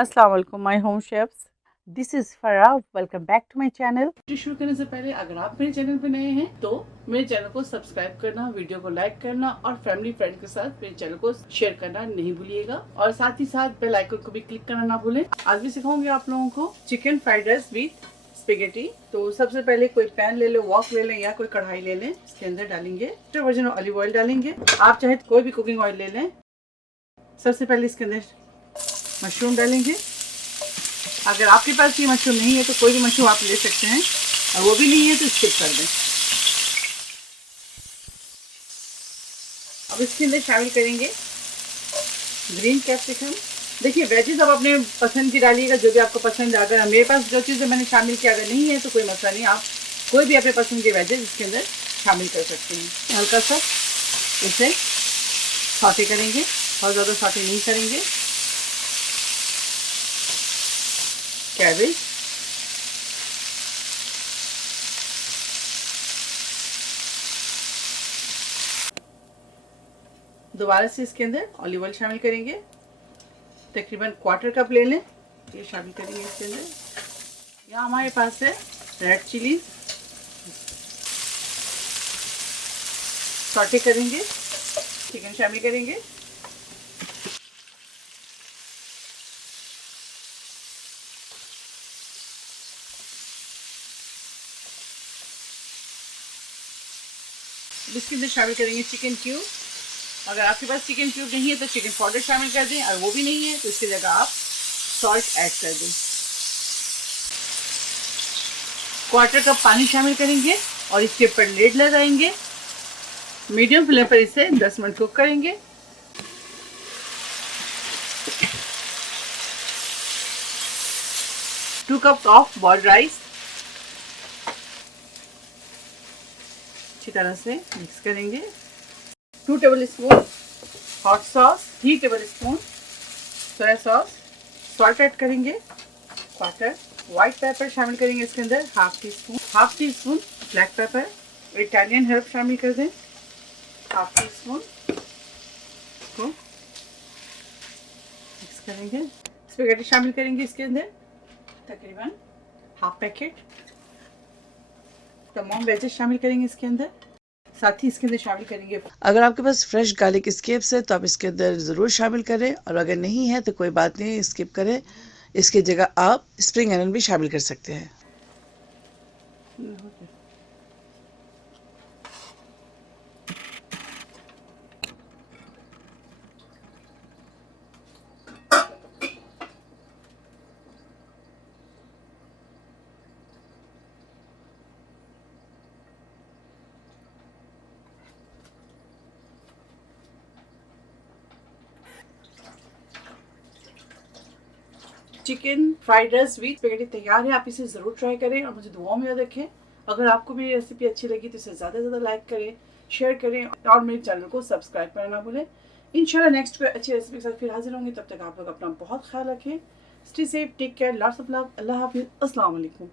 अस्सलाम वालेकुम my home chefs, this is Farah. Welcome back to my channel. शुरू करने से पहले अगर आप मेरे चैनल पे नए हैं तो मेरे चैनल को सब्सक्राइब करना, वीडियो को लाइक करना और फैमिली फ्रेंड के साथ मेरे चैनल को शेयर करना नहीं भूलिएगा और साथ ही साथ बेल आइकन को भी क्लिक करना ना भूलें। आज भी सिखाऊंगी आप लोगों को chicken fried rice with spaghetti. तो सबसे पहले कोई पैन ले लें, वॉक ले लें या कोई कढ़ाई ले लें। इसके अंदर डालेंगे वर्जिन ऑलिव ऑयल डालेंगे, आप चाहे कोई भी कुकिंग ऑयल ले लें। सबसे पहले इसके अंदर मशरूम डालेंगे। अगर आपके पास ये मशरूम नहीं है तो कोई भी मशरूम आप ले सकते हैं, और वो भी नहीं है तो स्किप कर दें। अब इसके अंदर शामिल करेंगे ग्रीन कैप्सिकम। देखिए वेजेस आप अपने पसंद की डालिएगा, जो भी आपको पसंद है। अगर मेरे पास जो चीज़ें मैंने शामिल किया अगर नहीं है तो कोई मसला नहीं, आप कोई भी अपने पसंद के वेजेस इसके अंदर शामिल कर सकते हैं। हल्का सा इसे सौटे करेंगे, बहुत ज़्यादा सौटे नहीं करेंगे। कैबेज, दोबारा से इसके अंदर ऑलिव ऑयल शामिल करेंगे। तकरीबन क्वार्टर कप ले लें, ये शामिल करेंगे इसके अंदर। यहाँ हमारे पास है रेड चिली, सौटे करेंगे। चिकन शामिल करेंगे। इसके अंदर शामिल करेंगे चिकन क्यूब। अगर आपके पास चिकन क्यूब नहीं है तो चिकन पाउडर शामिल कर दें, और वो भी नहीं है तो इसकी जगह आप सॉल्ट ऐड कर दें। क्वार्टर कप पानी शामिल करेंगे और इसके ऊपर लिड लगाएंगे। मीडियम फ्लेम पर इसे 10 मिनट कुक करेंगे। Two cup of boiled rice अच्छी तरह से मिक्स करेंगे। 2 tablespoon hot sauce, 3 tablespoon soya sauce, salt add करेंगे। क्वार्टर व्हाइट पेपर शामिल करेंगे इसके अंदर, half teaspoon black pepper, Italian herb शामिल कर दें, हाफ टी स्पून। इसको मिक्स करेंगे। स्पेगेटी शामिल करेंगे इसके अंदर, तकरीबन हाफ पैकेट। तमाम वेजेस शामिल करेंगे इसके अंदर, साथ ही इसके अंदर शामिल करेंगे। अगर आपके पास फ्रेश गार्लिक स्केप्स है तो आप इसके अंदर ज़रूर शामिल करें, और अगर नहीं है तो कोई बात नहीं, स्किप करें। इसकी जगह आप स्प्रिंग अनियन भी शामिल कर सकते हैं। Chicken fried rice with spaghetti तैयार है। आप इसे ज़रूर ट्राई करें और मुझे दुआओं में याद रखें। अगर आपको मेरी रेसिपी अच्छी लगी तो इसे ज़्यादा से ज़्यादा लाइक करें, शेयर करें और मेरे चैनल को सब्सक्राइब करना ना भूलें। इंशाल्लाह नेक्स्ट कोई अच्छी रेसिपी के साथ फिर हाजिर होंगे। तब तक आप लोग अपना बहुत ख्याल रखें। Stay safe, take care, lots of love. अल्लाह हाफिज़, अस्सलाम वालेकुम।